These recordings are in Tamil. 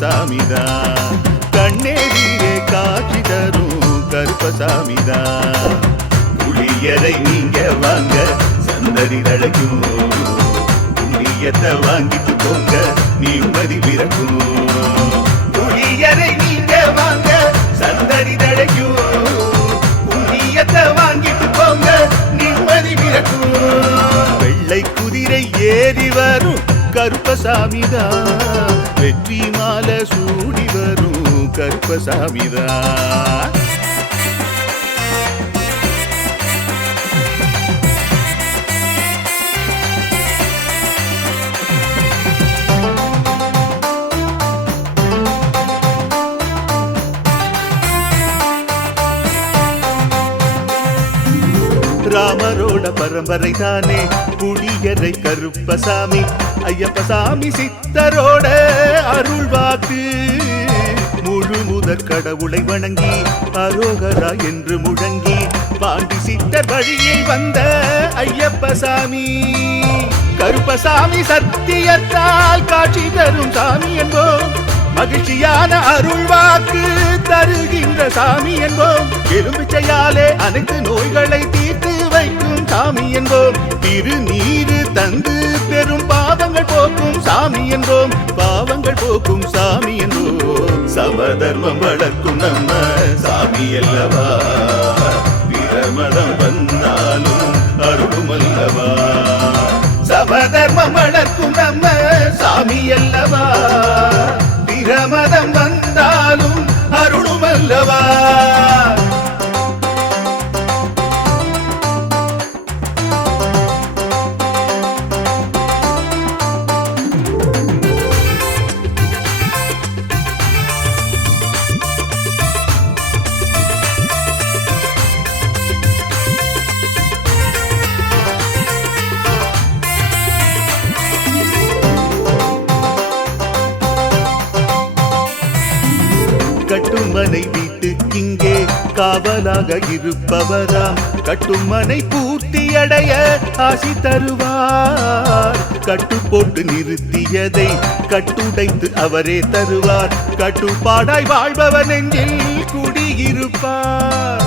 சாமிதான் கண்ணேரியே காட்சி தரும் கருப்பசாமிதான். புளியரை நீங்க வாங்க சந்ததி தழைக்கும், புண்ணியத்தை வாங்கிட்டு போங்க நிம்மதி பிறக்கும். புளியரை நீங்க வாங்க சந்ததி தழைக்கும், புண்ணியத்தை வாங்கிட்டு போங்க நிம்மதி பிறக்கும். வெள்ளை குதிரை ஏறி வரும் கருப்பசாமிதான், வெற்றி மாலை சூடி வரும் கருப்பசாமிதான். ராமரோட பரம்பரை தானே புளியரை கருப்பசாமி, ஐயப்பசாமி சித்தரோட அருள் வாக்கு. முழு முதற் கடவுளை வணங்கி அரோகரா என்று முழங்கி பாண்டி சித்தர் வழியில் வந்த ஐயப்பசாமி. கருப்பசாமி சத்தியத்தால் காட்சி தரும் சாமி என்போம், மகிழ்ச்சியான அருள் வாக்கு தருகின்ற சாமி என்போம். எலும்பிச்சையாலே அனைத்து நோய்களை தீர்த்து வைக்கும் சாமி என்போம். திருநீரு தந்து பெரும் பாவங்கள் போக்கும் சாமி என்போம், பாவங்கள் போக்கும் சாமி என்போம். சமதர்மம் வளர்க்கும் நம்ம சாமி அல்லவா, பிரமதம் வந்தாலும் அருளும் அல்லவா. சமதர்மம் வளர்க்கும் நம்ம சாமி அல்லவா, பிரமதம் வந்தாலும் அருளும் அல்லவா. கட்டுமனை வீட்டுக்கிங்கே காவலாக இருப்பவராம், கட்டுமனை பூர்த்தியடைய ஆசி தருவார். கட்டு போட்டு நிறுத்தியதை கட்டுடைத்து அவரே தருவார், கட்டுப்பாடாய் வாழ்பவன் நெஞ்சில் குடியிருப்பார்.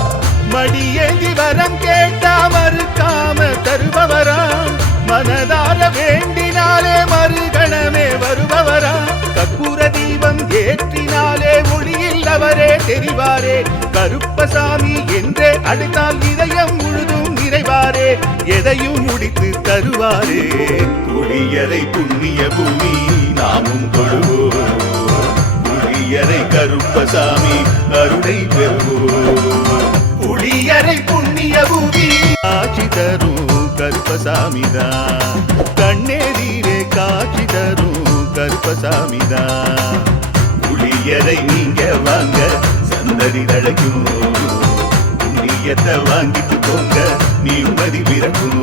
மடியேந்தி வரம் கேட்டா மறுக்காம தருபவராம், மனதார வேண்டினாலே மறுகணமே வருபவராம். கற்பூர தீபம் ஏற்றினாலே ஒளியில் அவரே தெரிவாரே, கருப்பசாமி என்றே அழைத்தால் இதயம் முழுதும் நிறைவாரே, எதையும் முடித்து தருவாரே. புளியரை புண்ணிய பூமி நாமும் தொழுவோம், புளியரை கருப்பசாமி அருளை பெறுவோம். புளியரை புண்ணிய பூமி காட்சி தரும் கருப்பசாமிதான், கண்ணேரியே காட்சி தரும் கருப்பசாமிதான். புளியரை நீங்க வாங்க சந்ததி தழைக்கும், புண்ணியத்தை வாங்கிட்டு போங்க நிம்மதி பிறக்கும்.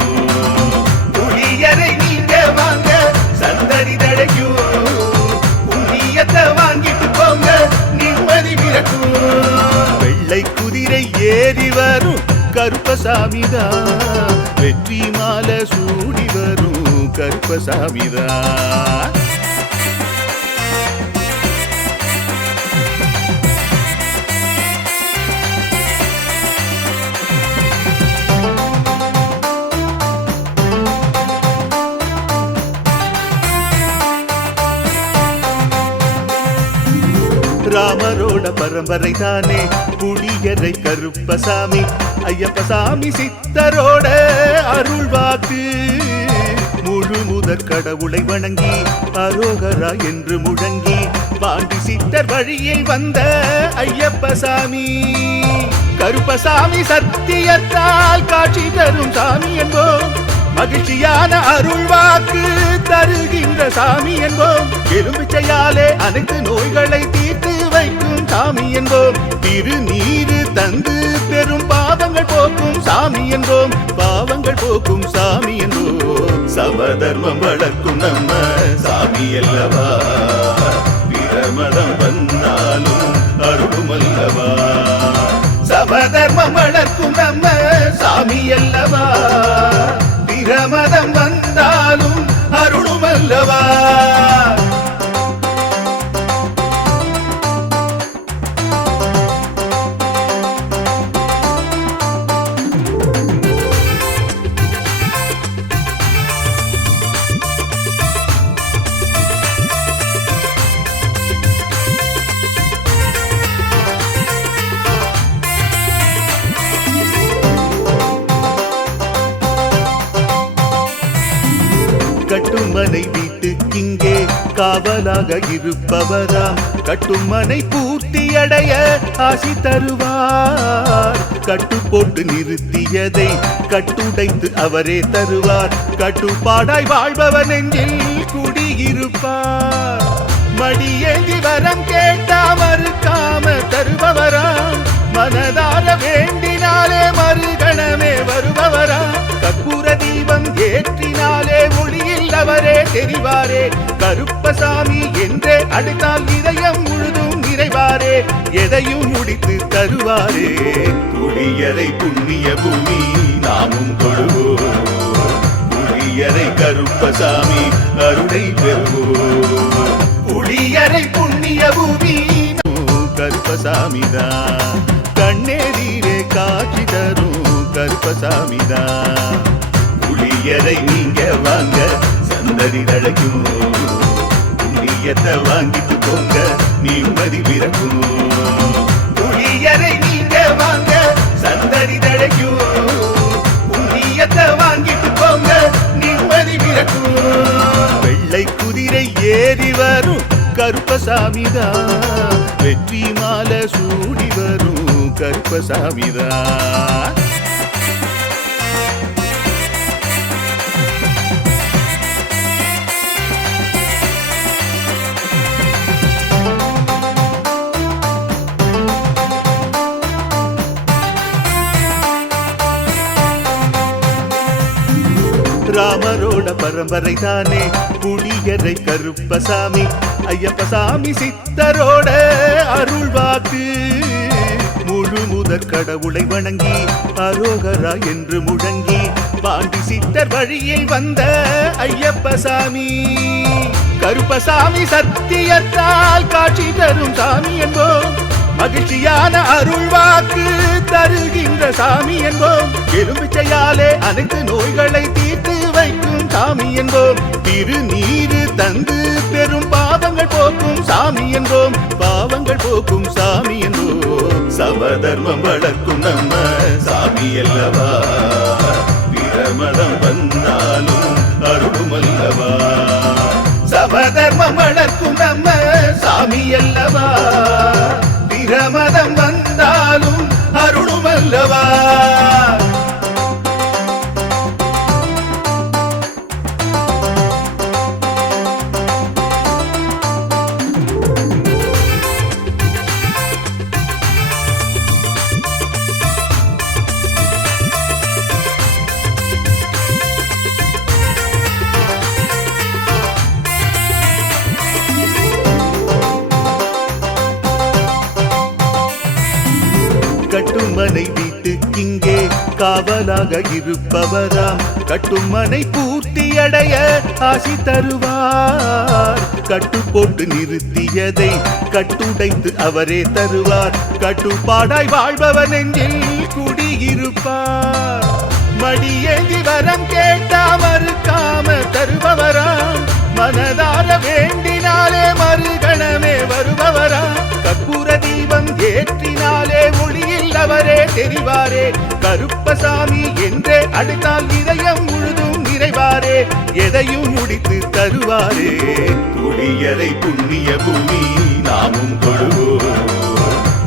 புளியரை நீங்க வாங்க சந்ததி தழைக்கும், புண்ணியத்தை வாங்கிட்டு போங்க நிம்மதி பிறக்கும். வெள்ளை குதிரை ஏறி வரும் கருப்பசாமிதான், வெற்றி மாலை சூடி வரும் கருப்பசாமிதான். ராமரோட பரம்பரை தானே புளியரை கருப்பசாமி, ஐயப்பசாமி சித்தரோட அருள் வாக்கு. முழு முதற் கடவுளை வணங்கி அரோகரா என்று முழங்கி பாண்டி சித்தர் வழியில் வந்த ஐயப்பசாமி. கருப்பசாமி சத்தியத்தால் காட்சி தரும் சாமி என்போம், மகிழ்ச்சியான அருள் வாக்கு தருகின்ற சாமி என்போம். எலும்பிச்சையாலே அனைத்து நோய்களை தீர்த்து வைக்கும் சாமி என்போம். திருநீரு தந்து பெரும் பாவங்கள் போக்கும் சாமி என்போம், பாவங்கள் போக்கும் சாமி என்போம். சமதர்மம் வளர்க்கும் நம்ம சாமி அல்லவா, பிரமதம் வந்தாலும் அருளும் அல்லவா. சமதர்மம் வளர்க்கும் நம்ம சாமி அல்லவா, பிரமதம் வந்தாலும் அருளும் அல்லவா. கட்டுமனை வீட்டுக்கிங்கே காவலாக இருப்பவராம் கட்டுமனை பூர்த்தியடைய ஆசி தருவார் கட்டு போட்டு நிறுத்தியதை கட்டுடைத்து அவரே தருவார் கட்டுப்பாடாய் வாழ்பவன் நெஞ்சில் குடியிருப்பார் மடியேந்தி வரம் கேட்டா மறுக்காம தருபவராம் மனதார வேண்டினாலே மறுகணமே வருபவராம் கற்பூர தீபம் ஏற்றினாலே ஒளியில் அவரே தெரிவாரே கருப்பசாமி என்றே அழைத்தால் இதயம் முழுதும் நிறைவாரே எதையும் முடித்து தருவாரே குடியரை புண்ணிய பூமி நாமும் தொழுவோம் குடியரை கருப்பசாமி அருளை பெறுவோம் குடியரை புண்ணிய பூமி கருப்பசாமிதான் கண்ணேரீரே காட்சி தரும் கருப்பசாமிதான் குளியரை நீங்க வாங்க சந்ததி அழைக்கும் புண்ணியத்தை வாங்கிட்டு போங்க நிம்மதி பிறக்கும் குளியரை நீங்க வாங்க சந்ததி அழைக்கும் புண்ணியத்தை வாங்கிட்டு போங்க நிம்மதி பிறக்கும் வெள்ளை குதிரை ஏறி வரும் கருப்பசாமிதான் வெற்றி மாலை சூடி வரும் கருப்பசாமிதான் ராமரோட பரம்பரை தானே குடியரை கருப்பசாமி ஐயப்பசாமி சித்தரோட அருள் வாக்கு முழு முதற் கடவுளை வணங்கி அரோகரா என்று முழங்கி பாண்டி சித்தர் வழியில் வந்த ஐயப்பசாமி கருப்பசாமி சத்தியத்தால் காட்சி தரும் சாமி என்போம் மகிழ்ச்சியான அருள் வாக்கு தருகின்ற சாமி என்போம் எலும்பிச்சையாலே அனைத்து நோய்களை தீர்த்து வைக்கும் சாமி என்போம் திருநீரு தந்து பெரும் பாவங்கள் போக்கும் சாமி என்போம் பாவங்கள் போக்கும் சாமி என்போம் சமதர்மம் வளர்க்கும் நம்ம சாமி அல்லவா பிரமதம் வந்தாலும் அருளும் அல்லவா சமதர்மம் வளர்க்கும் நம்ம சாமி அல்லவா பிரமதம் வந்தாலும் அருளும் அல்லவா கட்டுமனை வீட்டுக்கிங்கே காவலாக இருப்பவராம் கட்டுமனை பூர்த்தியடைய ஆசி தருவார் கட்டு போட்டு நிறுத்தியதை கட்டுடைத்து அவரே தருவார் கட்டுப்பாடாய் வாழ்பவன் நெஞ்சில் குடியிருப்பார் மடியேந்தி வரம் கேட்டா மறுக்காம தருபவராம் மனதார வேண்டினாலே மறுகணமே வருபவராம் கற்பூர தீபம் ஏற்றினாலே ஒளியில் அவரே தெரிவாரே கருப்பசாமி என்றே அழைத்தால் இதயம் முழுதும் நிறைவாரே எதையும் முடித்து தருவாரே குடியரை புண்ணிய பூமி நாமும் தொழுவோம்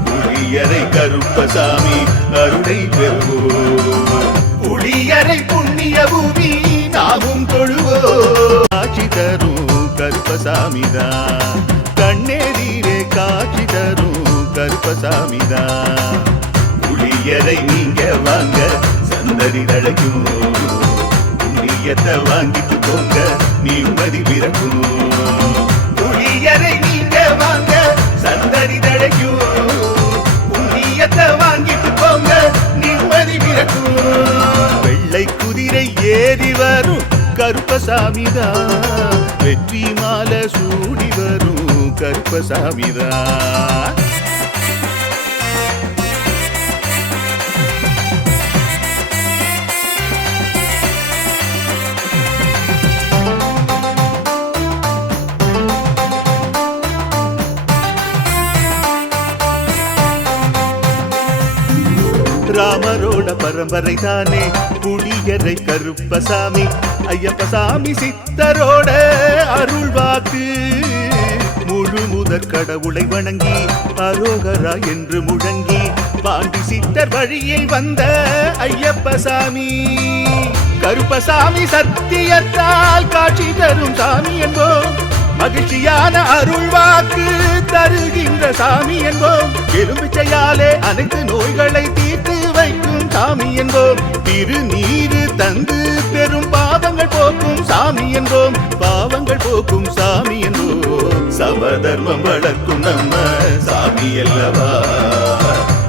குடியரை கருப்பசாமி அருளை பெறுவோம் குடியரை புண்ணிய பூமி நாமும் தொழுவோம் காட்சி தரும் கருப்பசாமிதான் கண்ணேரீரே காட்சி தரும் கருப்பசாமிதான் குளியரை நீங்க வாங்க சந்ததி அழைக்கும் புண்ணியத்தை வாங்கிட்டு போங்க நிம்மதி பிறக்கும் குளியரை நீங்க வாங்க சந்ததி அழைக்கும் புண்ணியத்தை வாங்கிட்டு போங்க நிம்மதி பிறக்கும் வெள்ளை குதிரை ஏறி வரும் கருப்பசாமிதான் வெற்றி மாலை சூடி வரும் கருப்பசாமிதான் ராமரோட பரம்பரை தானே குடிய குடியரை கருப்பசாமி ஐயப்பசாமி சித்தரோட அருள்வாக்கு முழு முதற் கடவுளை வணங்கி அரோகரா என்று முழங்கி பாண்டி சித்தர் வழியில் வந்த ஐயப்பசாமி கருப்பசாமி சத்தியத்தால் காட்சி தரும் சாமி என்போம் மகிழ்ச்சியான அருள்வாக்கு தருகின்ற சாமி என்போம் எலும்பிச்சையாலே அனைத்து நோய்களை தீர்த்து வைக்கும் சாமி என்போம் திருநீரு தந்து பெரும் பாவங்கள் போக்கும் சாமி என்போம் பாவங்கள் போக்கும் சாமி என்போம் சமதர்மம் வளர்க்கும் நம்ம சாமி அல்லவா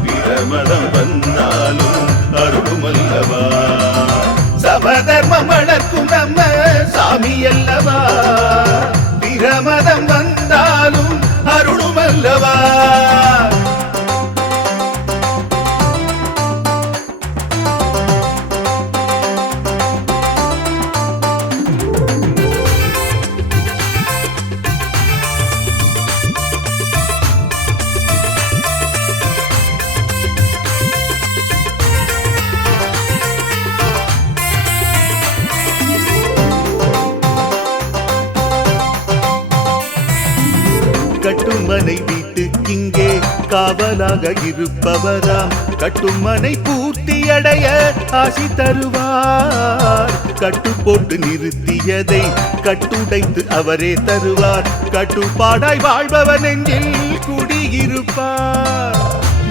பிரமதம் வந்தாலும் அருளும் அல்லவா சமதர்மம் வளர்க்கும் நம்ம சாமி அல்லவா பிரமதம் வந்தாலும் அருளும் அல்லவா கட்டுமனை வீட்டுக்கிங்கே காவலாக இருப்பவராம் கட்டுமனை பூர்த்தியடைய ஆசி தருவார் கட்டு போட்டு நிறுத்தியதை கட்டுடைத்து அவரே தருவார் கட்டுப்பாடாய் வாழ்பவன் நெஞ்சில் குடியிருப்பார்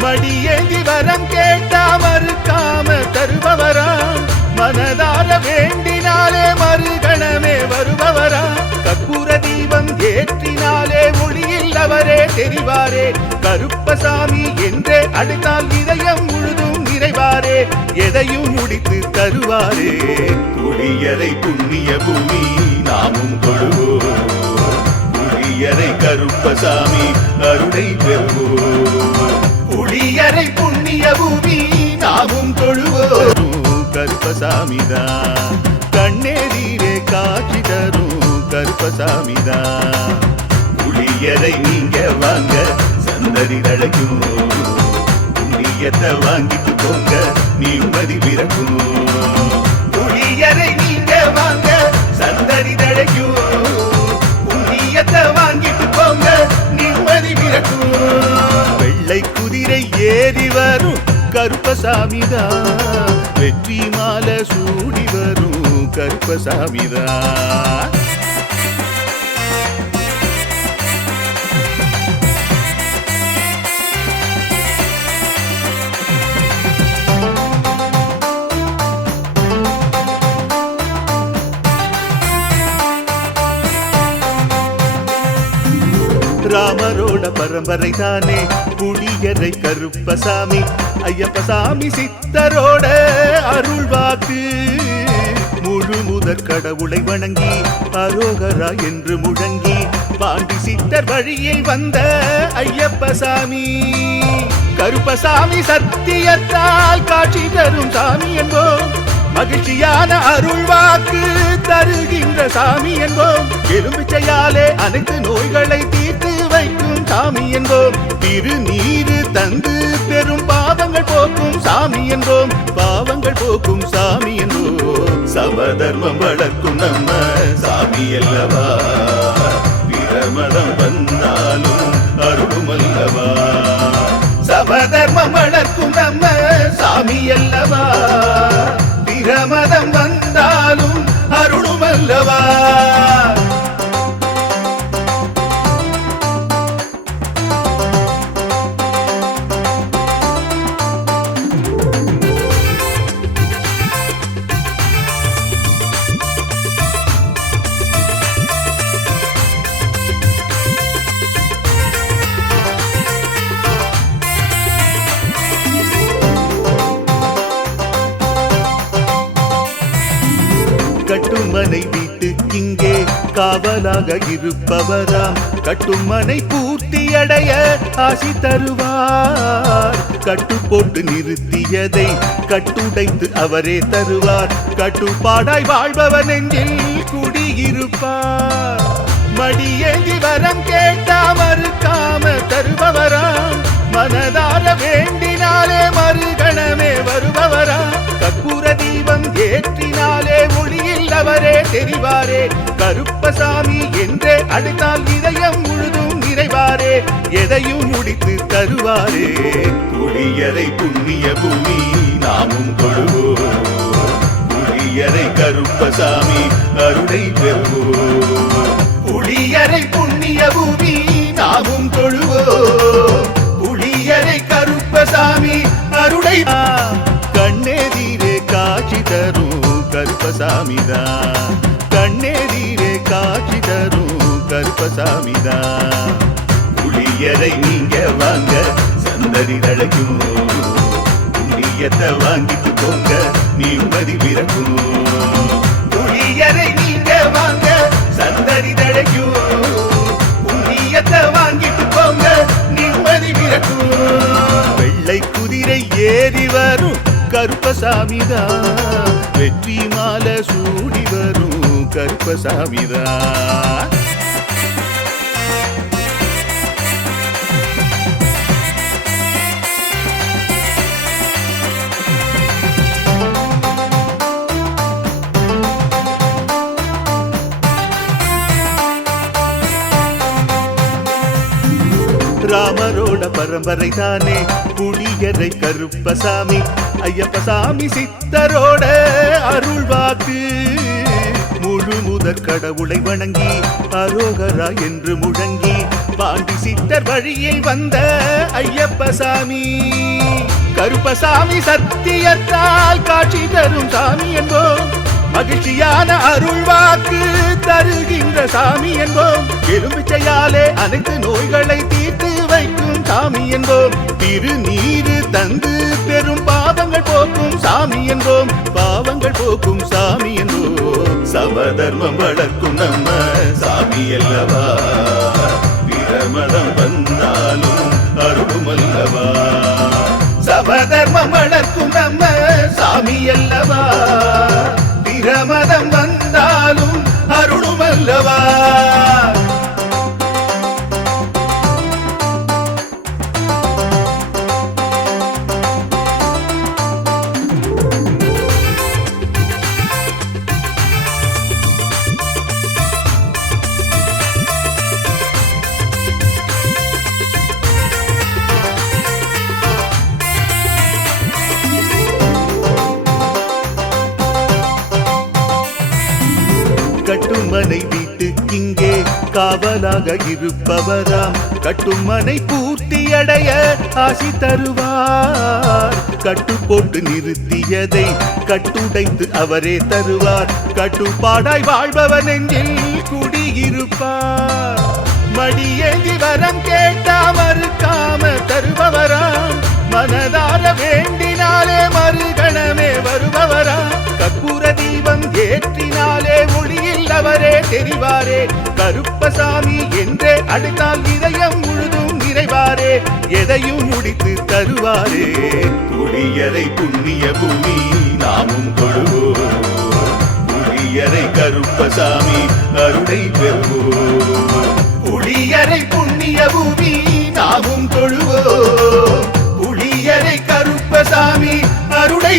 மடியேந்தி வரம் கேட்டா மறுக்காம தருபவராம் மனதார வேண்டினாலே மறுகணமே வருபவரா கற்பூர தீபம் ஏற்றினாலே ஒளியில் அவரே தெரிவாரே கருப்பசாமி என்றே அழைத்தால் இதயம் முழுதும் நிறைவாரே எதையும் முடித்து தருவாரே புளியரை புண்ணிய பூமி நாமும் தொழுவோம் புளியரை கருப்பசாமி அருளை பெறுவோம் புளியரை புண்ணிய பூமி நாமும் தொழுவோம் கருப்பசாமிதான் கண்ணேரீரே காட்சி தரும் கருப்பசாமிதான் புளியரை நீங்க வாங்க சந்தடி தழைக்கும் புண்ணியத்தை வாங்கிட்டு போங்க நிம்மதி பிறக்கும் புளியரை நீங்க வாங்க சந்தடி தழைக்கும் புண்ணியத்தை வாங்கிட்டு போங்க நிம்மதி பிறக்கும் வெள்ளை குதிரை ஏறி வரும் கருப்பசாமிதான் வெற்றி மாலை சூடி வரும் கருப்பசாமிதான் ராமரோட பரம்பரை தானே குடியரை கருப்பசாமி ஐயப்பசாமி சித்தரோட அருள்வாக்கு முழு முதற் கடவுளை வணங்கி அரோகரா என்று முழங்கி பாண்டி சித்தர் வழியில் வந்த ஐயப்பசாமி கருப்பசாமி சத்தியத்தால் காட்சி தரும் சாமி என்போம் மகிழ்ச்சியான அருள்வாக்கு தருகின்ற சாமி என்போம் எலும்பிச்சையாலே அனைத்து நோய்களை தீர்த்து வைக்கும் சாமி என்போம் திருநீரு தந்து பெரும் பாவங்கள் போக்கும் சாமி என்போம் பாவங்கள் போக்கும் சாமி என்போம் சமதர்மம் வளர்க்கும் நம்ம சாமி அல்லவா பிரமதம் வந்தாலும் அருளும் அல்லவா சமதர்மம் வளர்க்கும் நம்ம சாமி அல்லவா பிரமதம் வந்தாலும் அருளும் அல்லவா கட்டுமனை வீட்டுக்கிங்கே காவலாக இருப்பவராம் கட்டுமனை பூர்த்தியடைய ஆசி தருவார் கட்டு போட்டு நிறுத்தியதை கட்டுடைத்து அவரே தருவார் கட்டுப்பாடாய் வாழ்பவன் நெஞ்சில் குடியிருப்பார் மடியேந்தி வரம் கேட்டா மறுக்காம தருபவராம் மனதார வேண்டினாலே மறுகணமே வருபவரா கற்பூர தீபம் ஏற்றி தெரிவாரே. கருப்பசாமி என்றே அழைத்தால் இதயம் முழுதும் நிறைவாரே. எதையும் முடித்து தருவாரே. புளியரை புண்ணிய பூமி நாமும் தொழுவோம். புளியரை கருப்பசாமி அருளை பெறுவோம். புளியரை புண்ணிய பூமி நாமும் தொழுவோம். புளியரை கருப்பசாமி அருளை கண்ணெதிரே காட்சி தரும் கருப்பசாமிதான். கண்ணெதிரே காட்சி தரும் கருப்பசாமிதான். புளியரை நீங்க வாங்க சந்ததி தழைக்கும். புண்ணியத்தை வாங்கிட்டு போங்க நிம்மதி பிறக்கும். புளியரை நீங்க வாங்க சந்ததி தழைக்கும். புண்ணியத்தை வாங்கிட்டு போங்க நிம்மதி பிறக்கும். வெள்ளை குதிரை ஏறி வரும் கருப்பசாமிதான். வெற்றி மாலை சூடி வரும் கருப்பசாமிதான். ராமரோட பரம்பரை தானே புளியரை கருப்பசாமி. ஐயப்பசாமி சித்தரோட அருள்வாக்கு. முழு முதற் கடவுளை வணங்கி அரோகரா என்று முழங்கி பாண்டி சித்தர் வழியில் வந்த ஐயப்பசாமி. கருப்பசாமி சத்தியத்தால் காட்சி தரும் சாமி என்போம். மகிழ்ச்சியான அருள்வாக்கு தருகின்ற சாமி என்போம். எலும்பிச்சையாலே அனைத்து நோய்களை தீர்த்து வைக்கும் சாமி என்போம். திருநீரு தந்து பெரும் பாவங்கள் போக்கும் சாமி என்போம். பாவங்கள் போக்கும் சாமி என்போம். சமதர்மம் வளர்க்கும் நம்ம சாமி அல்லவா. பிரமதம் வந்தாலும் அருளும் அல்லவா. சமதர்மம் வளர்க்கும் நம்ம சாமி அல்லவா. பிரமதம் வந்தாலும் அருளும் அல்லவா. கட்டுமனை வீட்டுக்கிங்கே காவலாக இருப்பவராம். கட்டுமனை பூர்த்தியடைய ஆசி தருவார். கட்டு போட்டு நிறுத்தியதை கட்டுடைத்து அவரே தருவார். கட்டுப்பாடாய் வாழ்பவர் நெஞ்சில் குடியிருப்பார். மடியேந்தி வரம் கேட்டா மறுக்காம தருபவராம். மனதார வேண்டினாலே மறுகணமே வருபவராம். கற்பூர தீபம் ஏற்றினாலே ஒளியில் அவரே தெரிவாரே. கருப்பசாமி என்றே அழைத்தால் இதயம் முழுதும் நிறைவாரே. எதையும் முடித்து தருவாரே. புளியரை புண்ணிய பூமி நாமும் தொழுவோம். புளியரை கருப்பசாமி அருளை பெறுவோம். புளியரை புண்ணிய பூமி நாமும் தொழுவோம். புளியரை கருப்பசாமி அருளை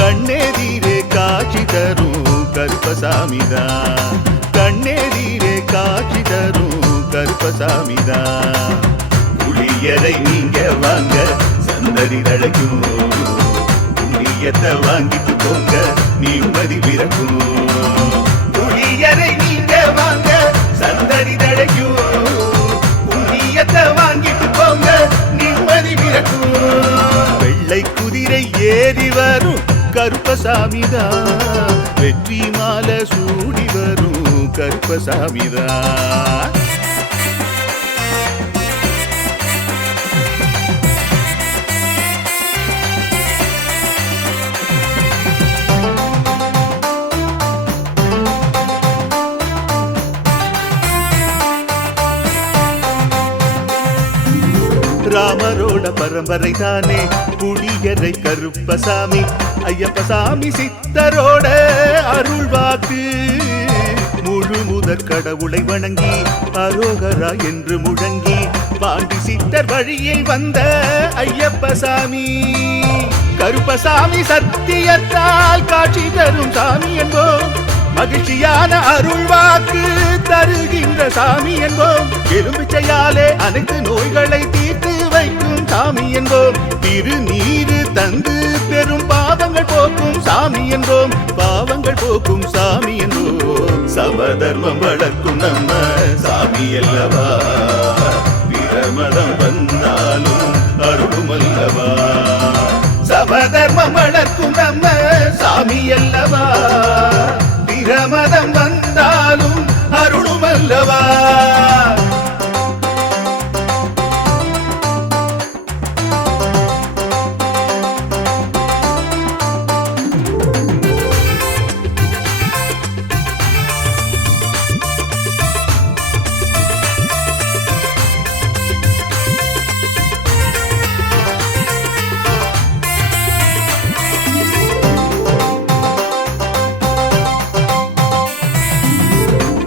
கண்ணெதிரே காட்சி தரும் கருப்பசாமிதான். கண்ணெதிரே காட்சி தரும் கருப்பசாமிதான். புளியரை நீங்க வாங்க சந்ததி தழைக்கும். புண்ணியத்தை வாங்கிட்டு போங்க நிம்மதி பிறக்கும். புளியரை நீங்க வாங்க சந்ததி தழைக்கும். புண்ணியத்தை வாங்கிட்டு போங்க நிம்மதி பிறக்கும். வெள்ளை குதிரை ஏறி வரும் கருப்பசாமிதான். வெற்றி மாலை சூடி வரும் கருப்பசாமிதான். ராமரோட பரம்பரை தானே புளியரை கருப்பசாமி. ஐயப்பசாமி சித்தரோட அருள்வாக்கு. முழு முதற் கடவுளை வணங்கி அரோகரா என்று முழங்கி பாண்டி சித்தர் வழியில் வந்த ஐயப்பசாமி. கருப்பசாமி சத்தியத்தால் காட்சி தரும் சாமி என்போம். மகிழ்ச்சியான அருள்வாக்கு தருகின்ற சாமி என்போம். எலும்பிச்சையாலே அனைத்து நோய்களை தீர்த்து வைக்கும் சாமி என்போம். திருநீரு தந்து பெரும் பாவங்கள் போக்கும் சாமி என்போம். பாவங்கள் போக்கும் சாமி என்போம். சமதர்மம் வளர்க்கும் நம்ம சாமி அல்லவா, பிரமதம் வந்தாலும் அருளும் அல்லவா. சமதர்மம் வளர்க்கும் நம்ம சாமி அல்லவா, பிரமதம் வந்தாலும் அருளும் அல்லவா.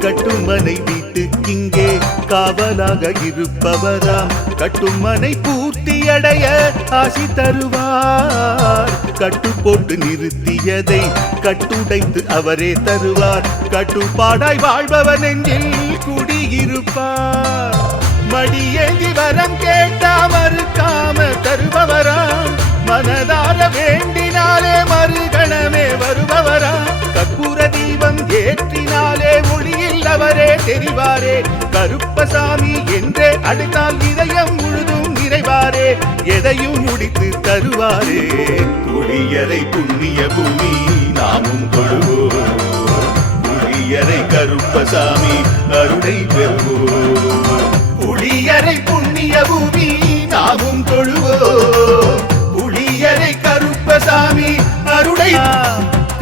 கட்டுமனை வீட்டுக்கிங்கே காவலாக இருப்பவராம், கட்டுமனை பூர்த்தியடைய ஆசி தருவார். கட்டு போட்டு நிறுத்தியதை கட்டுடைத்து அவரே தருவார். கட்டுப்பாடாய் வாழ்பவர் நெஞ்சில் குடியிருப்பார். மடியேந்தி வரம் கேட்டா மறுக்காம தருபவராம், மனதார வேண்டினாலே மறுகணமே வருபவராம். கற்பூர தீபம் ஏற்றினாலே ஒளியில் அவரே தெரிவாரே. கருப்பசாமி என்றே அழைத்தால் இதயம் முழுதும் நிறைவாரே. எதையும் முடித்து தருவாரே. குளியரை புண்ணிய பூமி நாமும் கொள்வோம். குளியரை கருப்பசாமி அருளை பெறுவோம். புளியரை புண்ணிய பூமி நாமும் தொழுவோம். புளியரை கருப்பசாமி அருளை.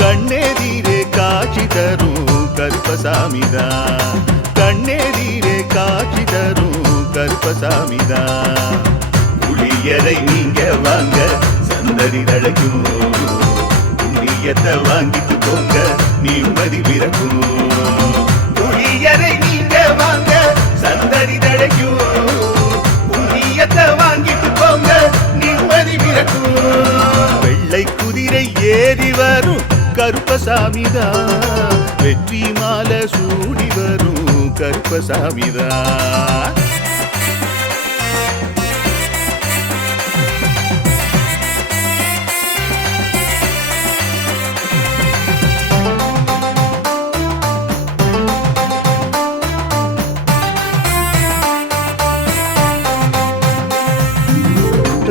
கண்ணெதிரே காட்சி தரும் கருப்பசாமிதான், கண்ணெதிரே காட்சி தரும் கருப்பசாமிதான். புளியரை நீங்க வாங்க சந்ததி தழைக்கும், புண்ணியத்தை வாங்கிட்டு போங்க நிம்மதி பிறக்கும். புளியரை நீங்க வாங்க சந்ததி தழைக்கும், புண்ணியத்தை வாங்கிட்டு போங்க நிம்மதி பிறக்கும். வெள்ளை குதிரை ஏறி வரும் கருப்பசாமிதான், வெற்றி மாலை சூடி வரும் கருப்பசாமிதான்.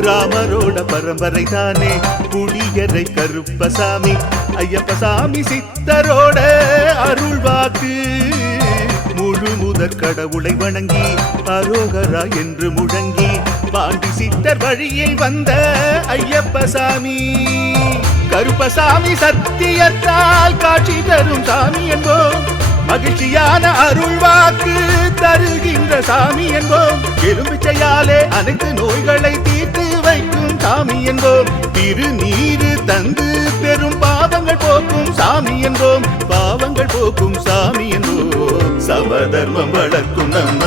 ராமரோட பரம்பரை தானே புளியரை கருப்பசாமி. ஐயப்பசாமி சித்தரோட அருள்வாக்கு. முழு முதற் கடவுளை வணங்கி அரோகரா என்று முழங்கி பாண்டி சித்தர் வழியில் வந்த ஐயப்பசாமி. கருப்பசாமி சத்தியத்தால் காட்சி தரும் சாமி என்போம். மகிழ்ச்சியான அருள்வாக்கு தருகின்ற சாமி என்போம். எலும்பிச்சையாலே அனைத்து நோய்களை தீர்த்து வைக்கும் சாமி என்போம். திருநீரு தந்து பெரும் பாவங்கள் போக்கும் சாமி என்போம். பாவங்கள் போக்கும் சாமி என்போம். சமதர்மம் வளர்க்கும் நம்ம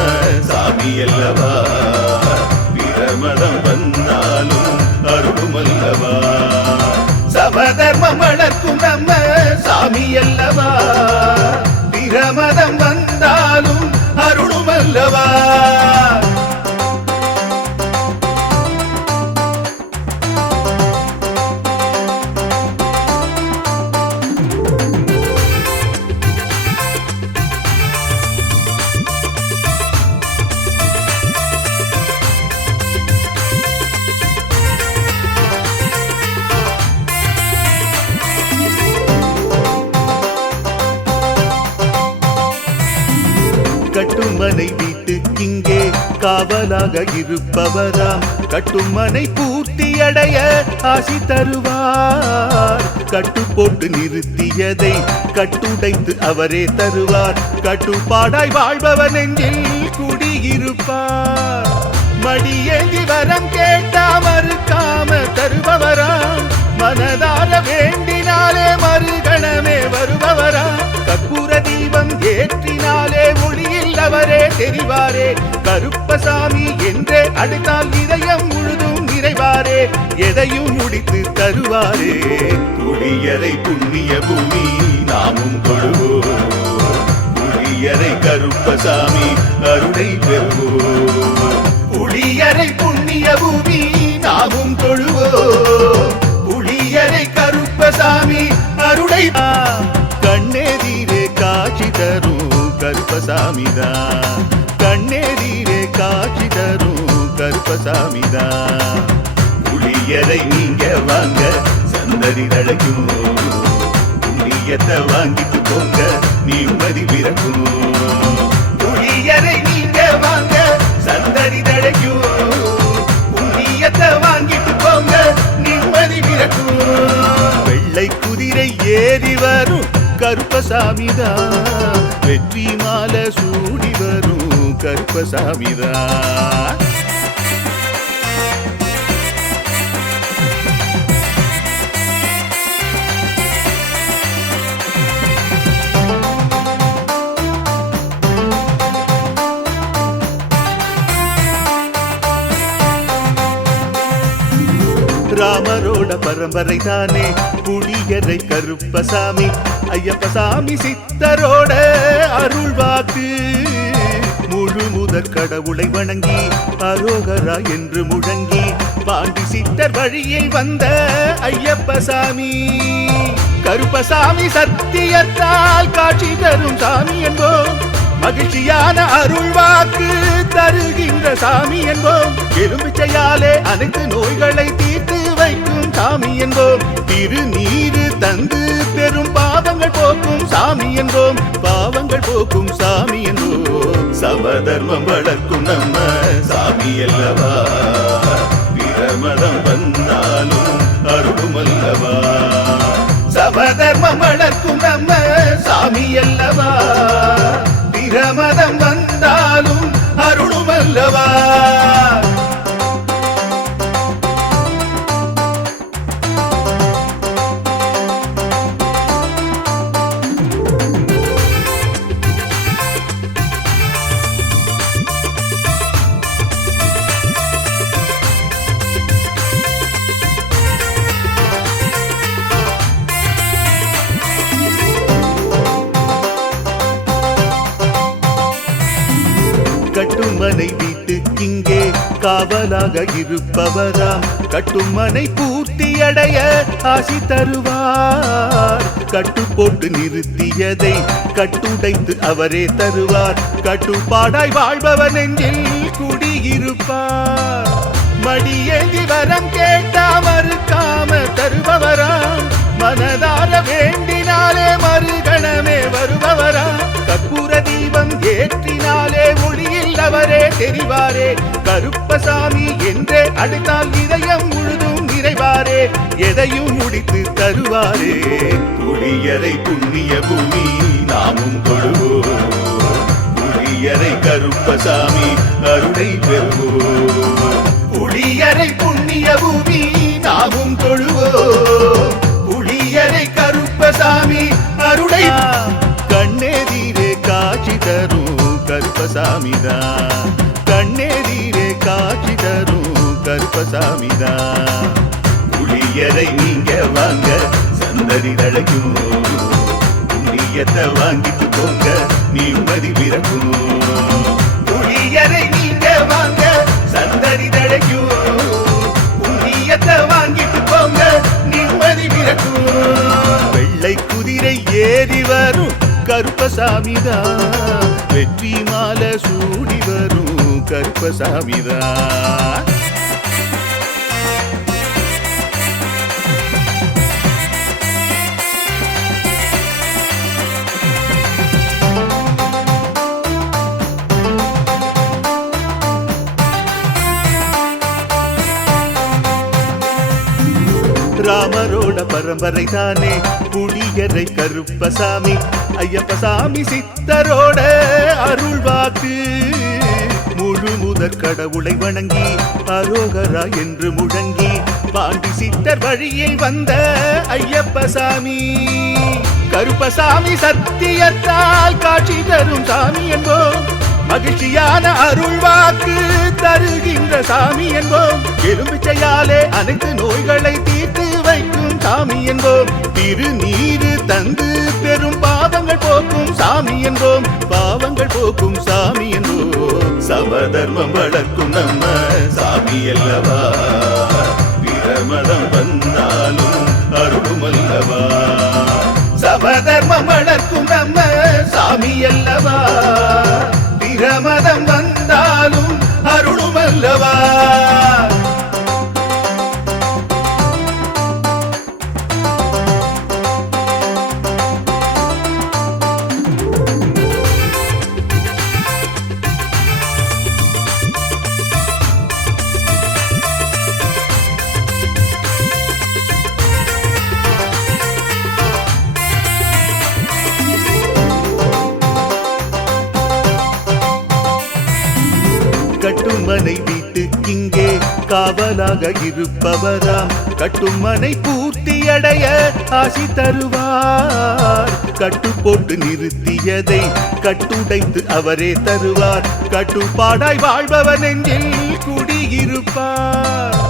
சாமி அல்லவா, பிரமதம் வந்தாலும் அருளும் அல்லவா. சமதர்மம் வளர்க்கும் நம்ம சாமி அல்லவா, பிரமதம் வந்தாலும் அருளும் அல்லவா. கட்டுமனை வீட்டுக்கிங்கே காவலாக இருப்பவராம், கட்டுமனை பூர்த்தியடைய ஆசி தருவார். கட்டு போட்டு நிறுத்தியதை கட்டுடைத்து அவரே தருவார். கட்டுப்பாடாய் வாழ்பவர் நெஞ்சில் குடியிருப்பார். மடியேந்தி வரம் கேட்டா மறுக்காம தருபவராம், மனதார வேண்டினாலே மறுகணமே வருபவரா. கற்பூர தீபம் ஏற்றினாலே ஒளியில் அவரே தெரிவாரே. கருப்பசாமி என்றே அழைத்தால் இதயம் முழுதும் நிறைவாரே. தெரிவாரே, எதையும் முடித்து தருவாரே. புளியரை புண்ணிய பூமி நாமும் தொழுவோம், புளியரை கருப்பசாமி அருளை பெறுவோம். புளியரை புண்ணிய பூமி நாமும் தொழுவோம், புளியரை கருப்பசாமி அருளை. கண்ணெதிரே காட்சி தரும் கருப்பசாமிதான், கண்ணெதிரே காட்சி தரும் கருப்பசாமிதான். புளியரை நீங்க வாங்க சந்ததி தழைக்கும், புண்ணியத்தை வாங்கிட்டு போங்க நிம்மதி பிறக்கும். புளியரை நீங்க வாங்க சந்ததி தழைக்கும், புண்ணியத்தை வாங்கிட்டு போங்க நிம்மதி பிறக்கும். வெள்ளை குதிரை ஏறி வரும் கருப்பசாமிதான், வெற்றி மாலை சூடி வரும் கருப்பசாமிதான். ராமரோட பரம்பரை தானே புளியரை கருப்பசாமி, ஐயப்பசாமி சித்தரோட அருள்வாக்கு. முழு முதற் கடவுளை வணங்கி அரோகரா என்று முழங்கி பாண்டி சித்தர் வழியை வந்த ஐயப்பசாமி. கருப்பசாமி சத்தியத்தால் காட்சி தரும் சாமி என்போம், மகிழ்ச்சியான அருள்வாக்கு தருகின்ற சாமி என்போம். எலும்பிச்சையாலே அனைத்து நோய்களை தீர்த்து வைக்கும் சாமி என்போம். திருநீரு தந்து பெரும் பாவங்கள் போக்கும் சாமி என்போம், பாவங்கள் போக்கும் சாமி என்போம். சமதர்மம் வளர்க்கும் நம்ம சாமி அல்லவா, பிரமதம் வந்தாலும் அருளும் அல்லவா. சமதர்மம் வளர்க்கும் நம்ம சாமி அல்லவா, பிரமதம் வந்தாலும் அருளும் அல்லவா. கட்டுமனை வீட்டுக்கிங்கே காவலாக இருப்பவராம், கட்டுமனை பூர்த்தியடைய ஆசி தருவார். கட்டு போட்டு நிறுத்தியதை கட்டுடைத்து அவரே தருவார், கட்டுப்பாடாய் வாழ்பவன் நெஞ்சில் குடியிருப்பார். மடியேந்தி வரம் கேட்டா மறுக்காம தருபவராம், மனதார வேண்டினாலே மறுகணமே வருபவராம். கற்பூர தீபம் ஏற்றினாலே ஒளியில் அவரே தெரிவாரே, கருப்பசாமி என்றே அழைத்தால் இதயம் முழுதும் நிறைவாரே, எதையும் முடித்து தருவாரே. புளியரை புண்ணிய பூமி நாமும் தொழுவோம், புளியரை கருப்பசாமி அருளை பெறுவோம். புளியரை புண்ணிய பூமி நாமும் தொழுவோம், புளியரை கருப்பசாமி அருளை. கண்ணெதிரே காட்சி தரும் கருப்பசாமிதான், கண்ணெதிரே காட்சி தரும் கருப்பசாமிதான். புளியரை நீங்க வாங்க சந்ததி தழைக்கும், புண்ணியத்தை வாங்கிட்டு போங்க நிம்மதி பிறக்கும். புளியரை நீங்க வாங்க சந்ததி தழைக்கும், புண்ணியத்தை வாங்கிட்டு போங்க நிம்மதி பிறக்கும். வெள்ளை குதிரை ஏறி வரும் கருப்பசாமிதான், வெற்றி மாலை சூடி வரும் கருப்பசாமிதான். ராமரோட பரம்பரை தானே புளியரை கருப்பசாமி, ஐயப்பசாமி சித்தரோட அருள்வாக்கு. முழு முதற் கடவுளை வணங்கி அரோகரா என்று முழங்கி பாண்டி சித்தர் வழியில் வந்த ஐயப்பசாமி. கருப்பசாமி சத்தியத்தால் காட்சி தரும் சாமி என்போம், மகிழ்ச்சியான அருள்வாக்கு தருகின்ற சாமி என்போம். எலும்பிச்சையாலே அனைத்து நோய்களை தீர்த்து வைக்கும் சாமி என்போம். திருநீரு தந்து பெரும் பாவங்கள் போக்கும் சாமி என்போம். பாவங்கள் போக்கும் சாமி என்போம். சமதர்மம் வளர்க்கும் நம்ம சாமி அல்லவா, பிரமதம் வந்தாலும் அருளும் அல்லவா. சமதர்மம் வளர்க்கும் நம்ம சாமி அல்லவா, பிரமதம் வந்தாலும் அருளும் அல்லவா. கட்டுமனை வீட்டுக்கிங்கே காவலாக இருப்பவராம், கட்டுமனை பூர்த்தியடைய ஆசி தருவார். கட்டு போட்டு நிறுத்தியதை கட்டுடைத்து அவரே தருவார். கட்டுப்பாடாய் வாழ்பவர் நெஞ்சில் குடியிருப்பார்.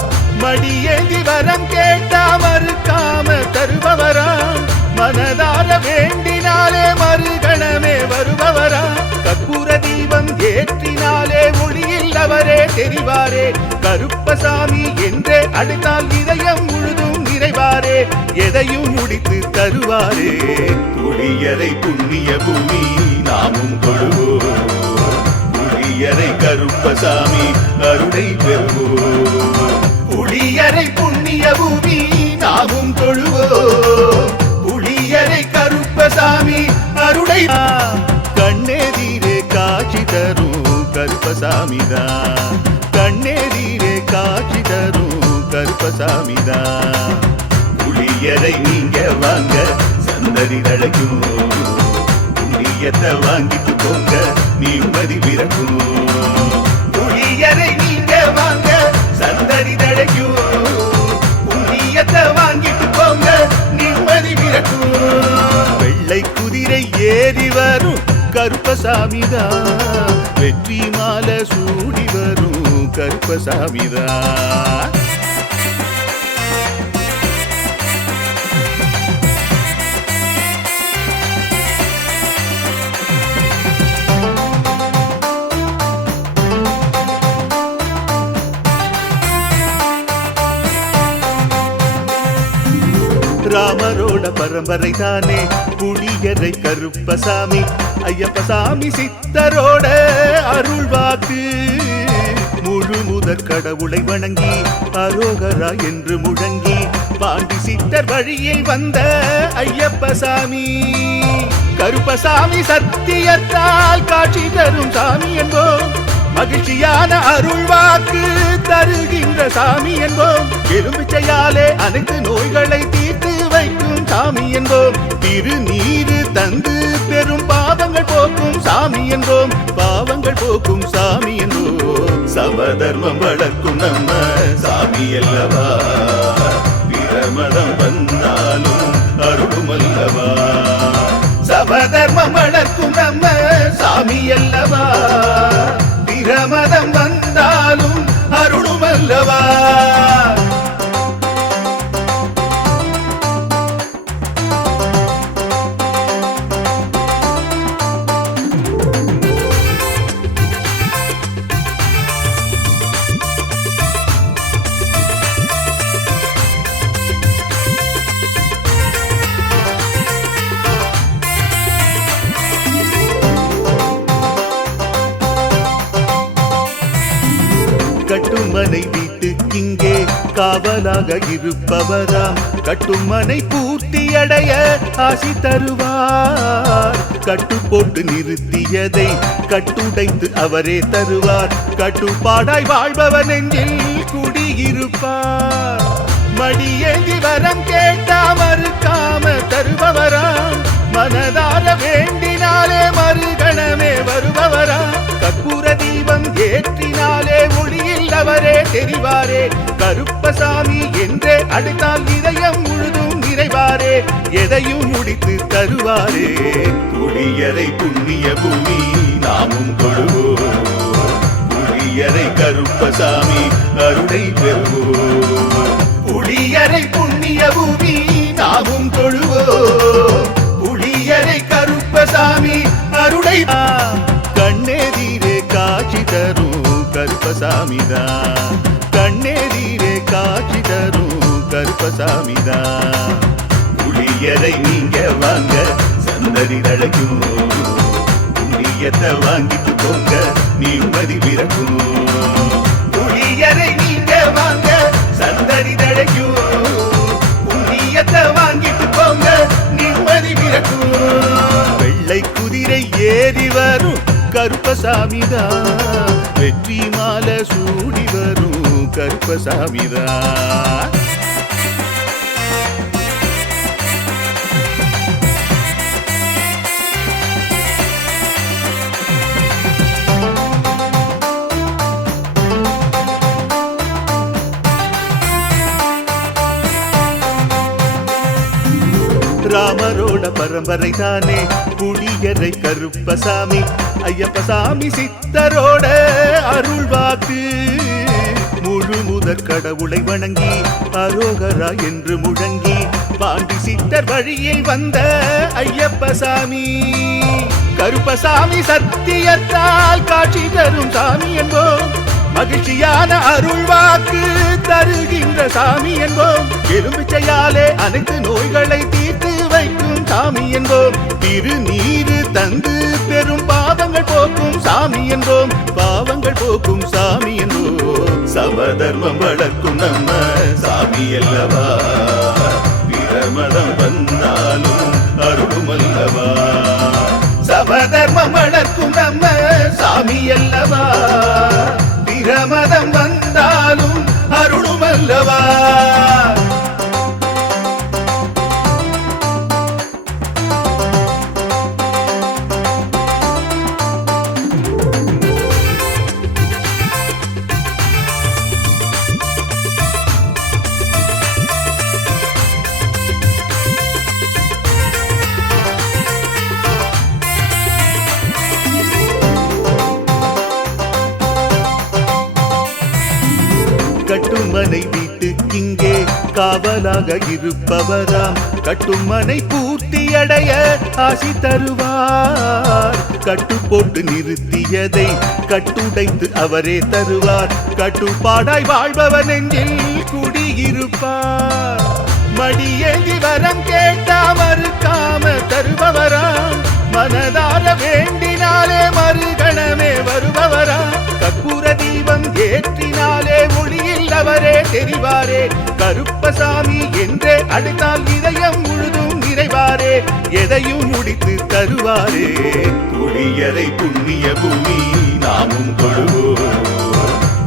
மடியேந்தி வரம் கேட்டா மறுக்காம தருபவராம், மனதார வேண்டினாலே மறுகணமே வருபவராம். கற்பூர தீபம் ஏற்றினாலே ஒளியில் அவரே தெரிவாரே. கருப்பசாமி என்றே அழைத்தால் இதயம் முழுதும் நிறைவாரே. எதையும் முடித்து தருவாரே. புளியரை புண்ணிய பூமி நாமும் கொள்வோம். புளியரை கருப்பசாமி அருளை பெறுவோம். புளியரை புண்ணிய பூமி நாமும் தொழுவோம். புளியரை கருப்பசாமி அருளை. கண்ணெதிரே காட்சி தரும் கருப்பசாமிதான், கண்ணெதிரே காட்சி தரும் கருப்பசாமிதான். புளியரை நீங்க வாங்க சந்ததி தழைக்கும், புண்ணியத்தை வாங்கிட்டு போங்க நிம்மதி பிறக்கும். புளியரை நீங்க வாங்க சந்ததி தழைக்கும், புண்ணியத்தை வாங்கிட்டு போங்க நிம்மதி பிறக்கும். வெள்ளை குதிரை ஏறி வரும் கருப்பசாமிதான், வெற்றி மாலை சூடி வரும் கருப்பசாமிதான். ராமரோட பரம்பரை தானே புளியரை கருப்பசாமி. ஐயப்பசாமி சித்தரோட அருள் வாக்கு. முழு முதற் கடவுளை வணங்கி அரோகரா என்று முழங்கி பாண்டி சித்தர் வழியில் வந்த ஐயப்பசாமி. கருப்பசாமி சத்தியத்தால் காட்சி தரும் சாமி என்போம். மகிழ்ச்சியான அருள் வாக்கு தருகின்ற சாமி என்போம். எலும்பிச்சையாலே அனைத்து நோய்களை தீர்த்து வைக்கும் சாமி என்போம். திருநீரு தந்து பெரும் பாவங்கள் போக்கும் சாமி என்போம். பாவங்கள் போக்கும் சாமி என்போம். சமதர்மம் வளர்க்கும் நம்ம சாமி அல்லவா, பிரமதம் வந்தாலும் அருளும் அல்லவா. சமதர்மம் வளர்க்கும் நம்ம சாமி அல்லவா, பிரமதம் வந்தாலும் அருளும் அல்லவா. கட்டுமனை வீட்டுக்கிங்கே காவலாக இருப்பவராம், கட்டுமனை பூர்த்தியடைய ஆசி தருவார். கட்டு போட்டு நிறுத்தியதை கட்டுடைத்து அவரே தருவார். கட்டுப்பாடாய் வாழ்பவர் நெஞ்சில் குடியிருப்பார். மடியேந்தி வரம் கேட்டா மறுக்காம தருபவராம், மனதார வேண்டினாலே மறுகணமே வருபவராம். கற்பூர தீபம் ஏற்றினாலே ஒளியில் அவரே தெரிவாரே. கருப்பசாமி என்றே அழைத்தால் இதயம் முழுதும் நிறைவாரே. எதையும் முடித்து தருவாரே. புளியரை புண்ணிய பூமி நாமும் கொள்வோம். புளியரை கருப்பசாமி அருளை பெறுவோம். புளியரை புண்ணிய பூமி நாமும் தொழுவோம். புளியரை கருப்பசாமி அருளை கண்ணெதிரே காட்சி தரும் கருப்பசாமிதான். கண்ணெதிரே காட்சி தரும் கருப்பசாமிதான். புளியரை நீங்க வாங்க சந்ததி தழைக்கும். புண்ணியத்தை வாங்கிட்டு போங்க நிம்மதி பிறக்கும். புளியரை நீங்க வாங்க சந்ததி தழைக்கும். புண்ணியத்தை வாங்கிட்டு போங்க நிம்மதி பிறக்கும். வெள்ளை குதிரை ஏறி வரும் கருப்பசாமிதான். வெற்றி மாலை சூடி வரும் கருப்பசாமிதான். ராமரோட பரம்பரை தானே புளியரை கருப்பசாமி. ஐயப்பசாமி சித்தரோட அருள்வாக்கு. முழு முதற் கடவுளை வணங்கி அரோகரா என்று முழங்கி பாண்டி சித்தர் வழியில் வந்த ஐயப்பசாமி. கருப்பசாமி சத்தியத்தால் காட்சி தரும் சாமி என்போம். மகிழ்ச்சியான அருள்வாக்கு தருகின்ற சாமி என்போம். எலும்பிச்சையாலே அனைத்து நோய்களை தீர்த்து வைக்கும் சாமி என்போம். திருநீரு தந்து பெரும் பாவங்கள் போக்கும் சாமி என்போம். பாவங்கள் போக்கும் சாமி என்போம். சமதர்மம் வளர்க்கும் நம்ம சாமி அல்லவா. பிரமதம் வந்தாலும் அருளும் அல்லவா. சமதர்மம் வளர்க்கும் நம்ம சாமி அல்லவா. பிரமதம் வந்தாலும் அருளும் அல்லவா. கட்டுமனை வீட்டுக்கிங்கே காவலாக இருப்பவராம். கட்டுமனை பூர்த்தியடைய ஆசி தருவார். கட்டு போட்டு நிறுத்தியதை கட்டுடைத்து அவரே தருவார். கட்டுப்பாடாய் வாழ்பவன் நெஞ்சில் குடியிருப்பார். மடியேந்தி வரம் கேட்டா மறுக்காம தருபவராம். மனதார வேண்டினாலே மறுகணமே வருபவராம். கற்பூர தீபம் ஏற்றினாலே ஒளியில் அவரே தெரிவாரே. கருப்பசாமி என்றே அழைத்தால் இதயம் முழுதும் நிறைவாரே. எதையும் முடித்து தருவாரே. புளியரை புண்ணிய பூமி நாமும் தொழுவோம்.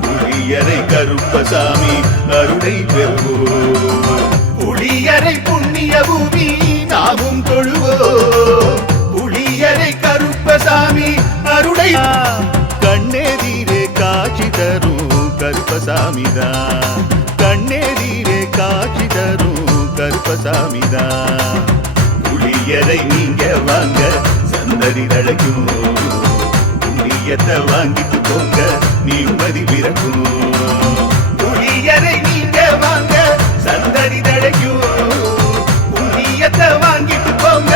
புளியரை கருப்பசாமி அருளை பெறுவோம். புளியரை புண்ணிய பூமி நாமும் தொழுவோம். புளியரை கருப்பசாமி அருளை கண்ணெதிரே காட்சி தரும் கருப்பசாமிதான். கண்ணெதிரே காட்சி தரும் கருப்பசாமிதான். புளியரை நீங்க வாங்க சந்ததி தழைக்கும். புண்ணியத்தை வாங்கிட்டு போங்க நிம்மதி பிறக்கும். புளியரை நீங்க வாங்க சந்ததி தழைக்கும். புண்ணியத்தை வாங்கிட்டு போங்க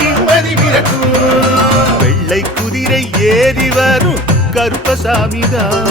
நிம்மதி பிறக்கும். வெள்ளை குதிரை ஏறி வரும் கருப்பசாமிதான்.